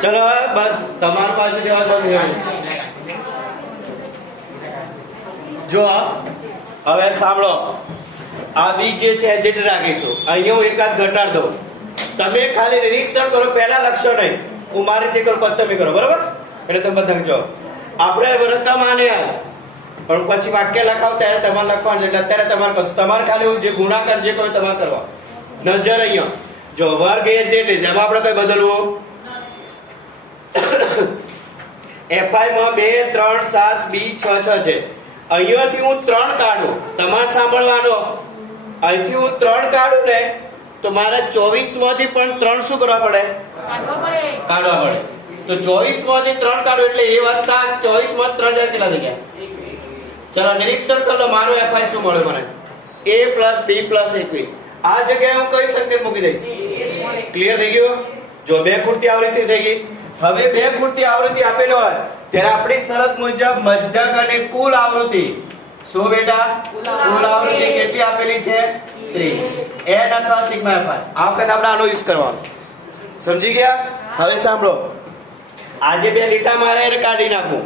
ચલો હવે બસ તમારી પાસે જો હવે સાંભળો આ બી જે છે એજેટ રાખીશું અહીંયા હું એકાદ ઘટાડ દઉં તમે ખાલી નિરીક્ષણ કરો પહેલા લખશો નહીં હું મારી રીતે કરું પછી તમે કરો બરાબર એટલે તમે બધા જો આપણે વર્તા માને પણ પછી વાક્ય લખાવ ત્યારે તમારે લખવાનું એટલે અત્યારે તમારે ખાલી હું જે ગુણાકાર જે કહ્યું તમારે કરવા નજર અહીંયા જો વર્ગ એ જે એમાં આપણે કઈ બદલવું એફઆઈ માં 2 3 7 બી 6 6 છે અહીંયાથી હું 3 કાઢું તમારે સાંભળવાનો અહીંથી હું 3 કાઢું ને તો મારે 24 માંથી પણ 3 શું કરવા પડે કાઢવા પડે તો 24 માંથી 3 કાઢું એટલે એ વત્તા 24 માં 3 જાય કેટલા થઈ ગયા ચલો નિરીક્ષણ કરી લો મારો એફઆઈ શું મળે મને a + b + 21 આ જગ્યાએ હું કઈ સંકેત મૂકી દઈશ ક્લિયર થઈ ગયું જો 2 ખૂટતી આવૃત્તિ થઈ ગઈ હવે 2 ખૂટતી આવૃત્તિ આપેલો હોય ત્યારે આપણી શરત મુજબ મધ્યકની કુલ આવૃત્તિ શું બેટા કુલ આવૃત્તિ કેટલી આપેલી છે 30 n અથવા સિગ્મા fi આ વખત આપણે આનો યુઝ કરવાનો સમજી ગયા હવે સાંભળો આજે બે લીટા મારે એને કાઢી નાખું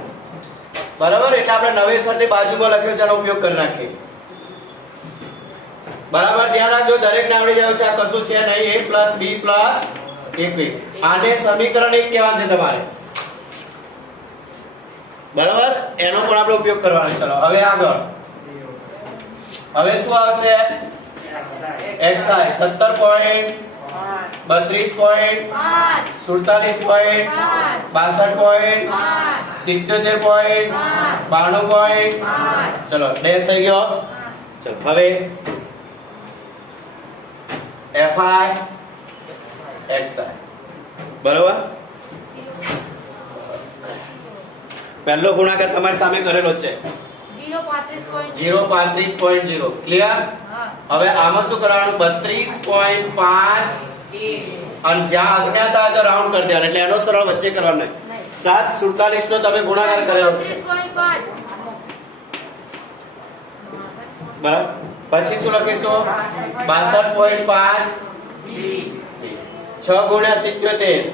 બરાબર એટલે આપણે નવેસરની બાજુમાં લખ્યો તેનો ઉપયોગ કરી નાખીએ બરાબર ધ્યાન રાખજો દરેકને આવડી જાય છે આ કશું છે નહીં a + b + 21 આને સમીકરણ 1 કહેવાનું છે તમારે બરાબર એનો પણ આપણે ઉપયોગ કરવાનો ચલો હવે આગળ હવે શું આવશે xi 17.32.67.77.92. ચલો ડેશ થઈ ગયો ચલો હવે fi xi બરાબર પહેલો ગુણાકાર તમારી સામે કરેલો છે 0.35.0 ક્લિયર હવે આમાં શું કરવાનું 32.5 અને જ્યાં અજ્ઞાતા તો રાઉન્ડ કરી દેવાનું એટલે એનો સરળ વચ્ચે કરવાનો નહીં 747 નો તમે ગુણાકાર કરેલો છે બરાબર પછી શું લખીશું 62.5 6 ગુણ્યા 77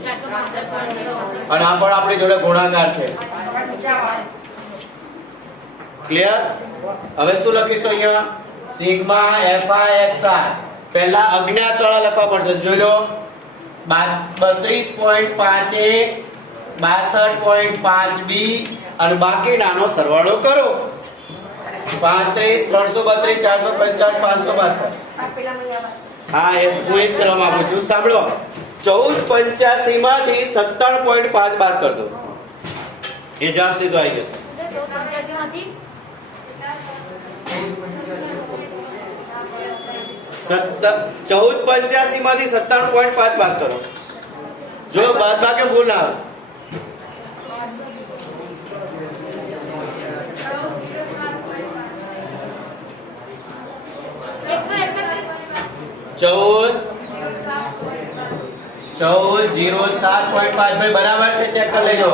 અને આ પણ આપણી જોડે ગુણાકાર છે ક્લિયર હવે શું લખીશું અહીંયા સિગ્મા fi xi પહેલા અજ્ઞાત વાળા લખવા પડશે જોઈ લો 32.5 a 62.5 b અને બાકી નાનો સરવાળો કરો 35 332 455 562 હા એસ હું જ કરવા માંગુ છું સાંભળો 1485 માંથી 57.5 બાદ કર દો એ જવાબ સીધો આવી જશે 1485 માંથી 57.5 બાદ કરો જો બાદ બાકી ભૂલ ના આવે ચૌદ 07.5 ભાઈ બરાબર છે ચેક કરી લેજો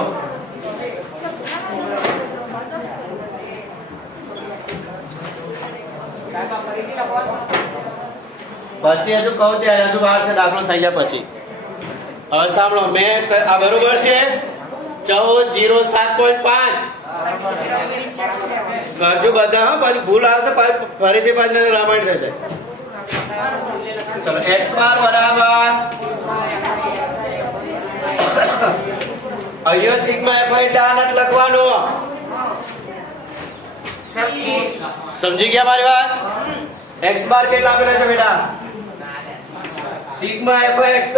પછી હજુ કહું ત્યારે હજુ વાર છે દાખલો થઈ જાય પછી હવે સાંભળો મેં આ બરોબર છે 1407.5 કરજો બધા હા પછી ભૂલ આવશે ફરીથી પાછી રામાયણ થશે ચલો x બાર બરાબર અહીંયા સિગ્મા fi ડાનટ લખવાનો સમજી ગયા મારી વાત x બાર કેટલા આપેલા છે બેટા sigma fi xi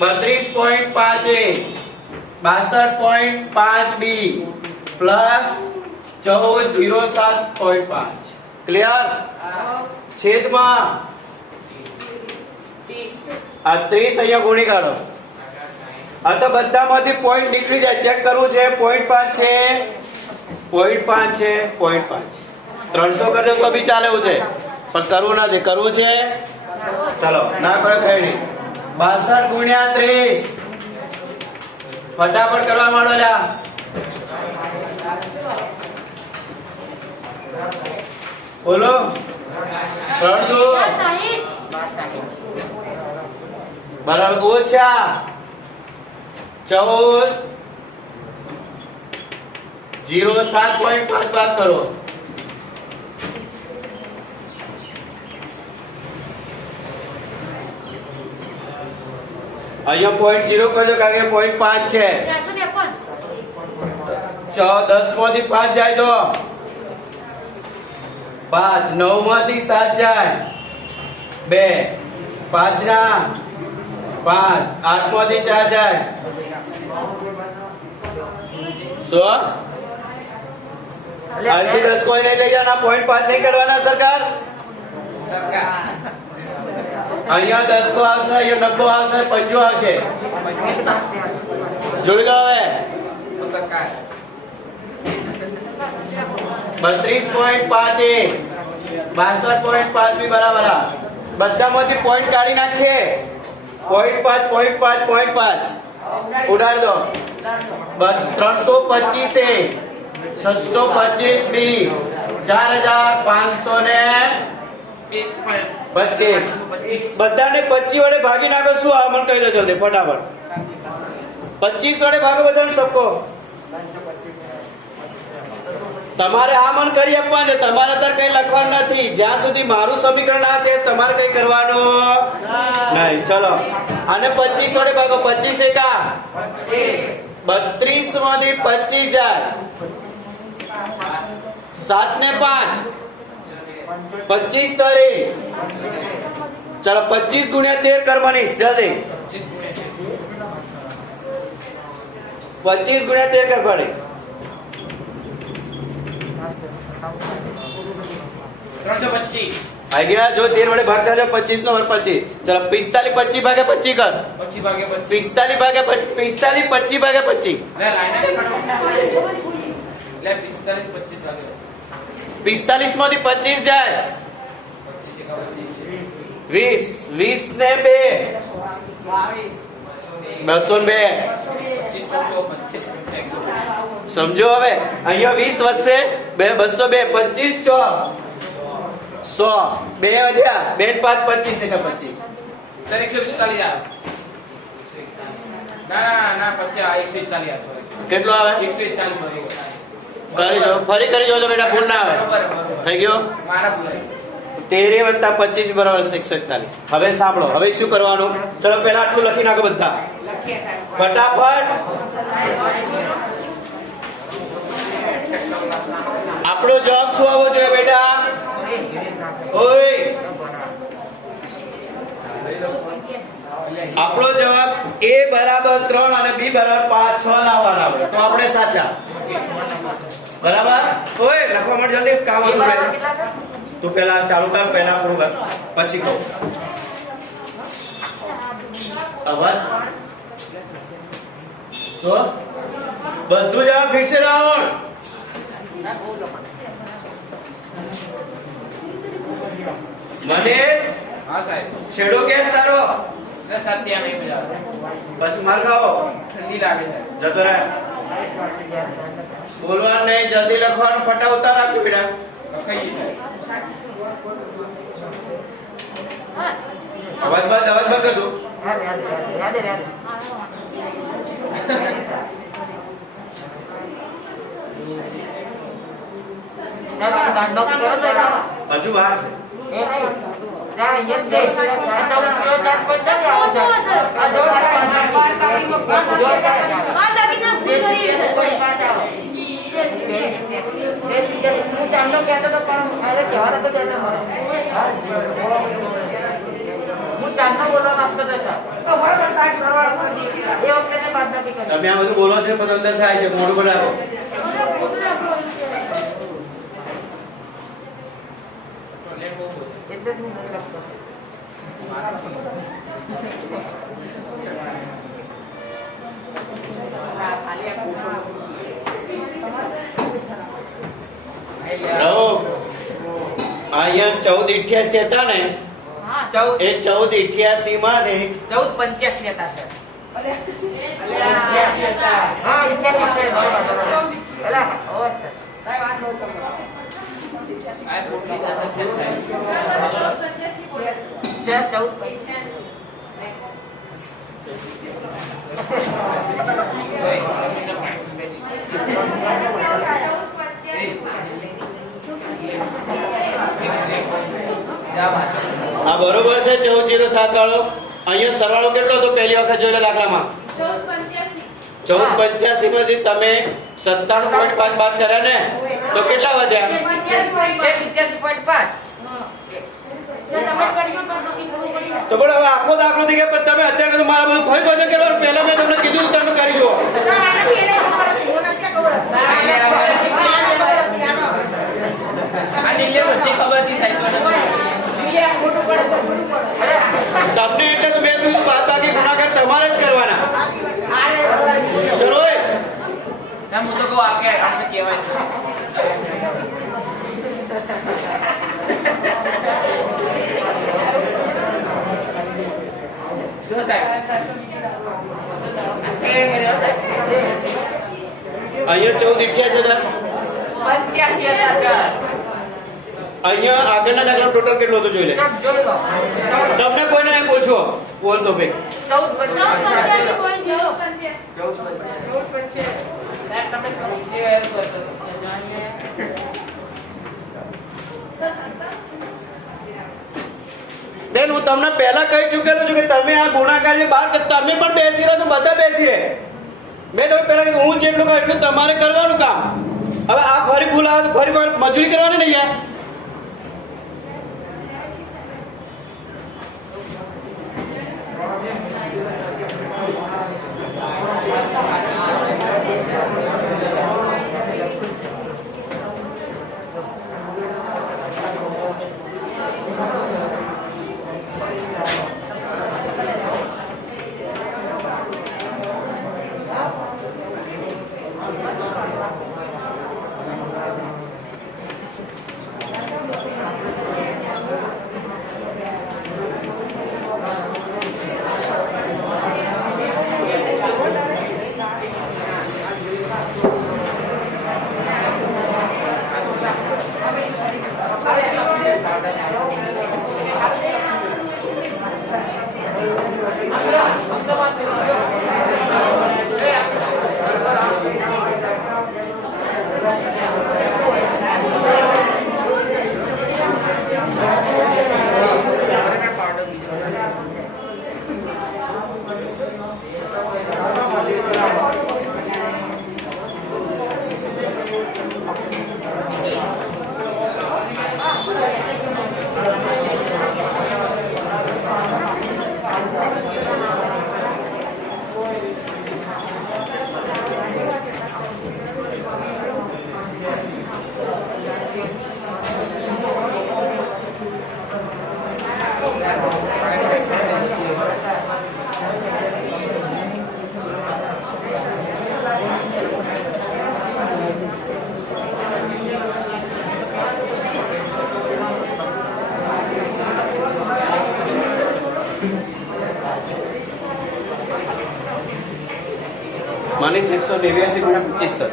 32.5 62.5 b plus 1407.5 clear છેદમાં આ 30 અહીંયા ગુણી કાઢો આ તો બધામાંથી પોઈન્ટ નીકળી જાય ચેક કરવું છે 0.5 છે 0.5 છે 0.5 300 કરજો તો બી ચાલે એવું છે પણ કરવું નથી કરવું છે ચલો ના કરે કઈ નહીં 62 ગુણ્યા 30 ફટાફટ કરવા માંડો લ્યા બોલો 3 2 બરાબર ઓછા 14 0 7.5 બાદ કરો. અહીંયા 0.0 કરજો કારણ કે 0.5 છે. 10 માંથી 5 જાય તો 5, 9 માંથી 7 જાય 2, 5 ના 5, 8 માંથી 4 જાય 100. અહીંથી 10 કોઈ નહીં લઈ જવાના, 0.5 નહીં કરવાના સરકાર. અહીંયા 10 કો આવશે, અહીંયા 90 આવશે, 50 આવશે. જોઈ લો હવે 32.5 62.5 બી બરાબર. બધામાંથી પોઈન્ટ કાઢી નાખીએ. 0.5 ઉડાડ દો. 325 625 બી 4525. બધાને 25 વડે ભાગી નાખો. શું આ મને કહી દો જલ્દી ફટાફટ. 25 વડે ભાગો બધાને સબકો. તમારે આ મન કરી આપવાનું છે, તમારે અત્યારે કઈ લખવાનું નથી. જ્યાં સુધી મારું સમીકરણ ના તે તમારે કઈ કરવાનું નહીં. ચલો આને 25 વડે ભાગો. 25 એકા 32 માંથી 25 જાય 7 ને 5 25 તરી. ચલો 25 ગુણ્યા 13 કરવાની જલ્દી. 25 ગુણ્યા 13 કરવાની. 325 आई गया जो 13 वडे भाग करे 25 નો વર્ગ 25. चलो 45 25 भागे 25 कर. 25 भागे 45 भागे 45 25 भागे 25. अरे लाइन में ले 45 25 भागे 45 માંથી 25 જાય 20 20 ને 2 202 સમજો. હવે અહીંયા 20 વધશે 202 25 100 2 વધ્યા 2 5 25 એટલે 25 सर 145 आ ना 50 141 सॉरी કેટલો આવે 141 કરી દો. ફરી કરી જોજો બેટા, ભૂલ ના આવે. થઈ ગયો. મારા ભૂલાઈ 13 + 25 બરાબર 141. હવે સાંભળો, હવે શું કરવાનું. ચલો પહેલા આટલું લખી નાખો બધા લખીએ સાહેબ ફટાફટ. આપણો જવાબ શું આવવો જોઈએ બેટા? ઓય આપણો જવાબ A બરાબર 3 અને B બરાબર 5 6 લાવવાના આપણે, તો આપણે સાચા. બરાબર. ઓય લખવા માટે જલ્દી કામ આપણું. તું પહેલા ચાલુ કર, પહેલા પૂરું કર, પછી કહું. અવાજ શું બધું જવાબ ફિક્સ રાવણ. મનેશ हां साहब છેડો કે તારો सर सत्या में मजा પછી માર ખાઓ ठंडी लागे है જતો રહે. બોલવાનું નહીં, જલ્દી લખવાનું. ફટા ઉતાર આપજો બેટા. લખાઈએ અવાજ બંધ કર દો. હજુ વાર છે. તમે આ બધું બોલો છો પણ અંદર થાય છે. મોડું બનાવો. અહીંયા 1488 હતા ને, એ 1488 માંથી 1485 હતા સર આ બરોબર છે 1407 વાળો. અહીંયા સરવાળો કેટલો હતો પહેલી વખત જોયેલા દાખલામાં? 1485 માંથી તમે 97.5 બાદ કર્યા ને તો કેટલા વધ્યા? 87.5. તો પણ હવે આખો દાખલો થઈ ગયા, પણ તમે અત્યારે કીધું મારા બધું ફરી વજન કરવાનું. પહેલા મેં તમને કીધું તમે કરી જુઓ. તમને એટલે તો મેં શું બાદ બાકી ગુણાકાર તમારે જ કરવાના. ચલો એ. હું તો કહું આપણે કહેવાય છે. જો સાહેબ અહીંયા 1488 85,000. અહીંયા આગળના દાખલા ટોટલ કેટલો હતો જોઈ લે. તમને કોઈને નહીં પૂછો. બોલ તો ભાઈ. 14. બેન હું તમને પહેલા કહી ચૂકેલો છું કે તમે આ ગુણાકાર જે બાદ તમે પણ બેસી રહો છો, બધા બેસી રહે. મેં તમે પહેલા કીધું હું જેટલું કહું એટલું તમારે કરવાનું કામ. હવે આ ફરી ભૂલ આવે તો ફરી મજૂરી કરવાની નહીં યાર. मानिस 189 गुणा 25 तक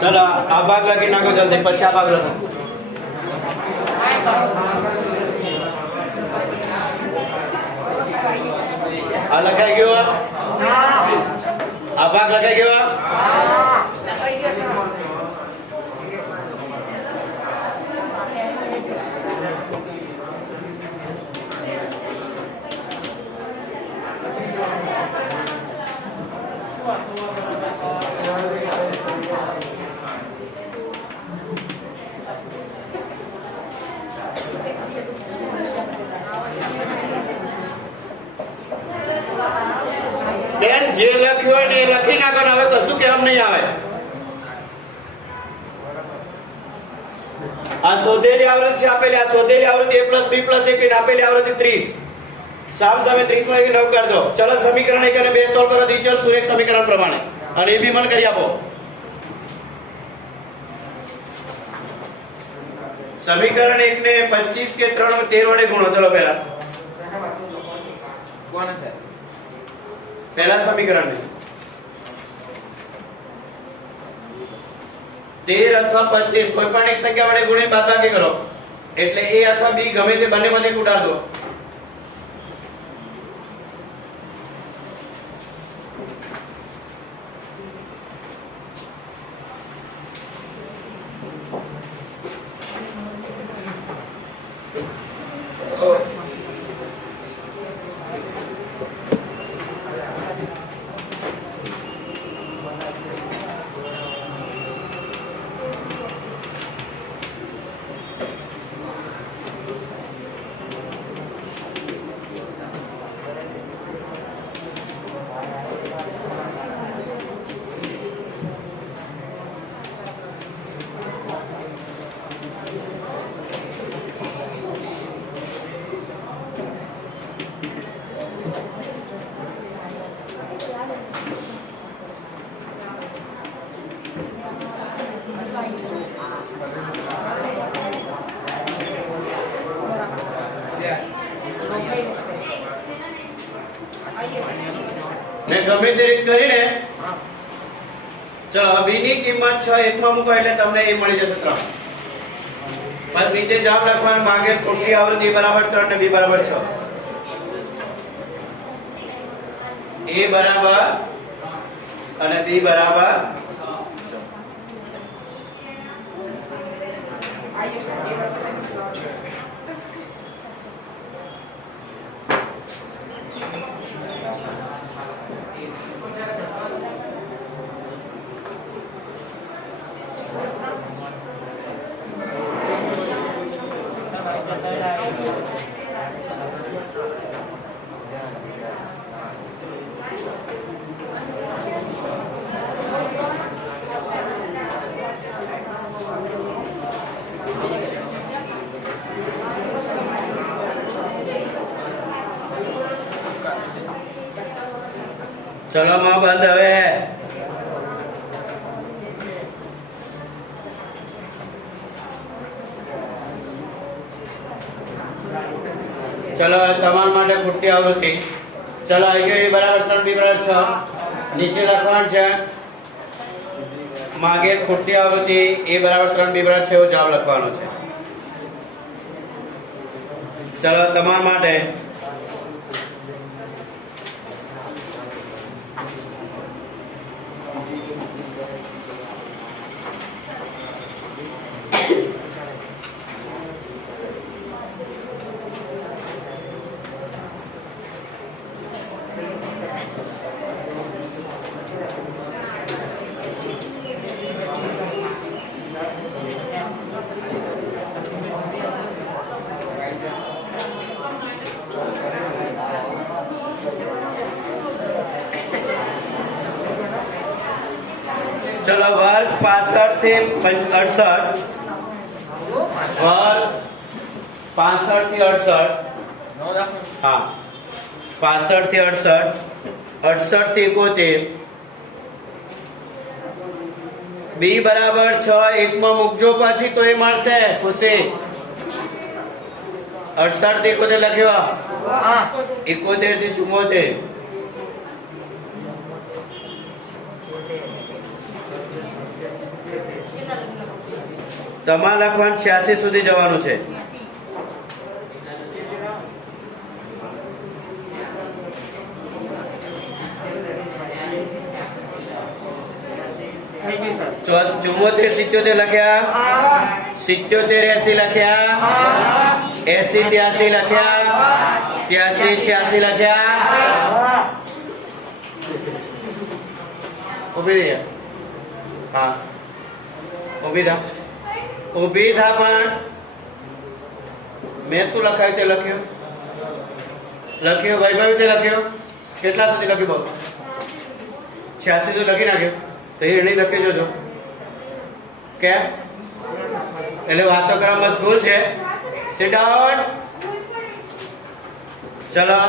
चलो आ भाग लगी नाखो जल्दी પછી આ ભાગ લખો આ લખાઈ ગયો આ ભાગ લખાઈ ગયો લખ્યું હોય ને એ લખી નાખો ને હવે કશું કહેવામાં નહીં આવે. આ શોધેલી આવૃત્તિ છે આપેલી, આ શોધેલી આવૃત્તિ a + b + 1 આપેલી આવૃત્તિ 30. સામ સામે 30 માં 9 કરી દો. ચલો સમીકરણ 1 અને 2 સોલ્વ કરો દીચર સુરેખ સમીકરણ પ્રમાણે અને એ બી મને કરી આપો. સમીકરણ 1 ને 25 કે 3 13 વડે ગુણો. ચલો પહેલા સમીકરણ ને 13 અથવા 25 કોઈ પણ એક સંખ્યા વડે ગુણીને બાદબાકી કરો એટલે a અથવા b ગમે તે બંનેમાંથી એક ઉડાડ દો. ને ગમે તે રીત કરીને ચલો b ની કિંમત 6 એકમાં મૂકો એટલે તમને એ મળી જશે 3. બસ નીચે જવાબ લખવાનો માંગે ખોટી આવૃત્તિ a = 3 ને b = 6. a બરાબર અને b બરાબર ચલો માં બંધ હવે. ચલો તમારા માટે ખોટી આવૃત્તિ. ચલો આવી ગયો a = 3 b = 6. નીચે લખવાનું છે માગે ખોટી આવૃત્તિ a = 3 b = 6 એવો જવાબ લખવાનો છે. ચલો તમારા માટે चलो वर्ग 65 થી 68 वर्ग 65 થી 68 हाँ 65 થી 68 68 થી 71 b બરાબર 6 એકમાં મૂકજો પાછી તો એ મળશે ખુશી 68 થી 71 લખ્યો 71 થી 74 તમારે લખવાનું 86 સુધી જવાનું છે. ચુમ્મોતેર 77 લખ્યા 77 80 લખ્યા 80 83 લખ્યા 83 86 લખ્યા ઉભી રહી હા ઉભી થા ઉભી થા પણ મેં શું લખાયું તે લખ્યું વૈભવી તે લખ્યું કેટલા સુધી લખ્યું બહુ 86 તો લખી નાખ્યો તો એ નહીં લખી જોજો કે એટલે વાતો કરવામાં સ્કૂલ છે સિટ ડાઉન ચલો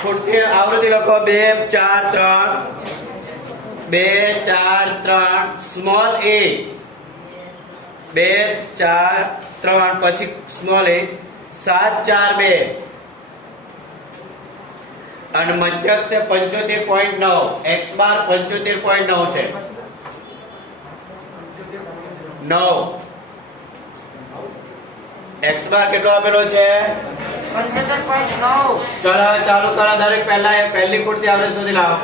ફૂટથી આવૃત્તિ લખો 2 4 3 2 4 3 સ્મોલ a 2 4 3 પછી સ્મોલ a 7 4 2 અને મધ્યક છે 75.9 x બાર 75.9 છે 9 x બાર કેટલો આપેલો છે 75.9 ચલો ચાલુ કરો દરેક પહેલા એ પહેલી કુર્તી આવડે સુધી લાવો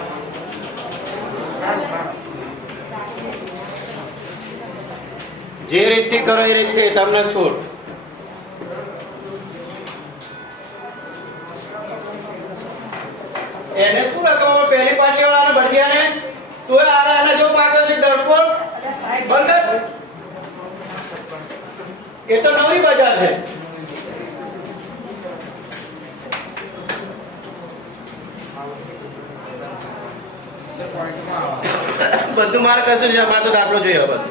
જે રીતથી કરો એ રીતથી તમને છૂટ એને શું લખવાનું પહેલી પાટી વાળાને ભરજિયાને તોય આરાને જો પાક્યો છે દડપણ બંધ કર. એ તો નવી બજાર છે બધું માર્ક હશે મારે તો દાખલો જોઈએ બસ